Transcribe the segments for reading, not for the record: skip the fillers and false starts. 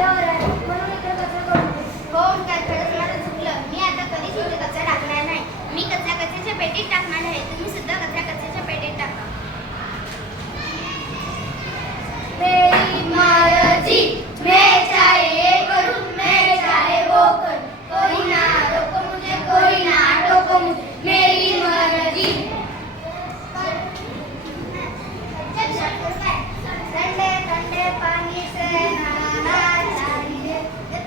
आपल्यावर आहे म्हणून इकडे कचरा करू. हो काय खरंच माझं चुकलं. मी आता कधीच इथे कचरा टाकणार नाही. मी कचरा कचऱ्याच्या पेटीत टाकणार आहे. तुम्ही सुद्धा कचरा कचऱ्याच्या पेटीत टाका. मेरी मर्जी मैं चाहे ये करूं मैं चाहे वो करूं, कोई ना रोको मुझे कोई ना टोको मुझे, मेरी मर्जी. ठंडे ठंडे पानी से नहाना चाहिए,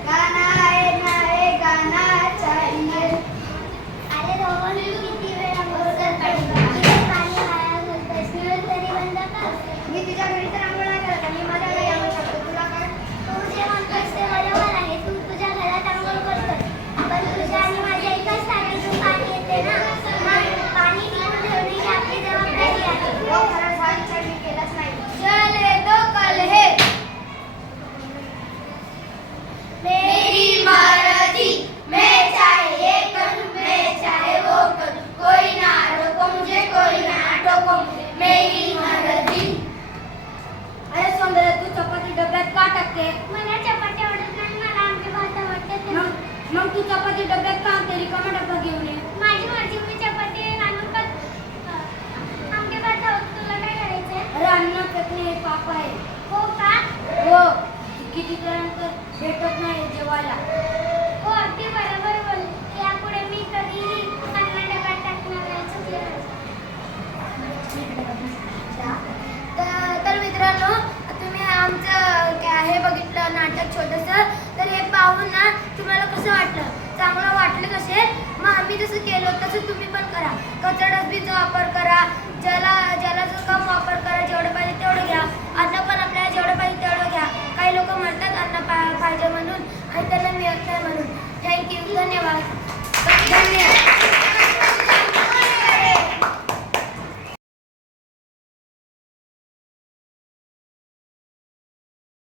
गाना है ना है गाना चाहिए. अरे रोहन किती वेळ अंघोळ करतो, पाणी वाया घालतोस, नळ तरी बंद कर. मी तुझ्या घरी तर आंघोळ नाही करत. मी माझ्या घरी आंघोळ करतो. तुला काय? तू जे म्हणतोस ते बरोबर आहे, तू तुझ्या घरात अंघोळ करतोस, पण तुझ्या आणि माझ्या एकाच टाकीतून पाणी येते ना, मग पाणी टिकून ठेवणे ही आपली जबाबदारी आहे. हो खरंच हा विचार मी केलाच नाही. चले तो कल है मेरी मर्जी मैं चाहे ये करूं मैं चाहे वो करूं, कोई ना रोको मुझे कोई ना टोको मुझे, मेरी मर्जी. अरे सौंदर्य तू चपाती डब्यात का टाकते? मला चपाती आवडत नाही, मला आमटी भात आवडते ते. मग तू चपाती डब्यात का आणते? रिकामा डब्बा घेऊन ये. माझी मर्जी, मी चपाती आणून का आमटी भात आवडत, तुला काय करायचंय? अरे अन्न फेकणे हे पाप आहे. हो का? हो, किती तर भेटत नाही जेवायला. हो अगदी बरोबर बोल. यापुढे मी कधीही अन्न डब्यात टाकणार नाही, चुकलं. तर मित्रांनो, तुम्ही आमचं काय हे बघितलं नाटक छोटंसं, तर हे पाहून ना तुम्हाला कसं वाटलं? चांगलं वाटलं कसे? मग आम्ही जसं केलं तसं तुम्ही पण करा. कचरा डस्टबिनचा वापर करा. ज्याला जो कम वापर करा, जेवढं पाहिजे तेवढं घ्या. अन्न पण आपल्याला जेवढं पाहिजे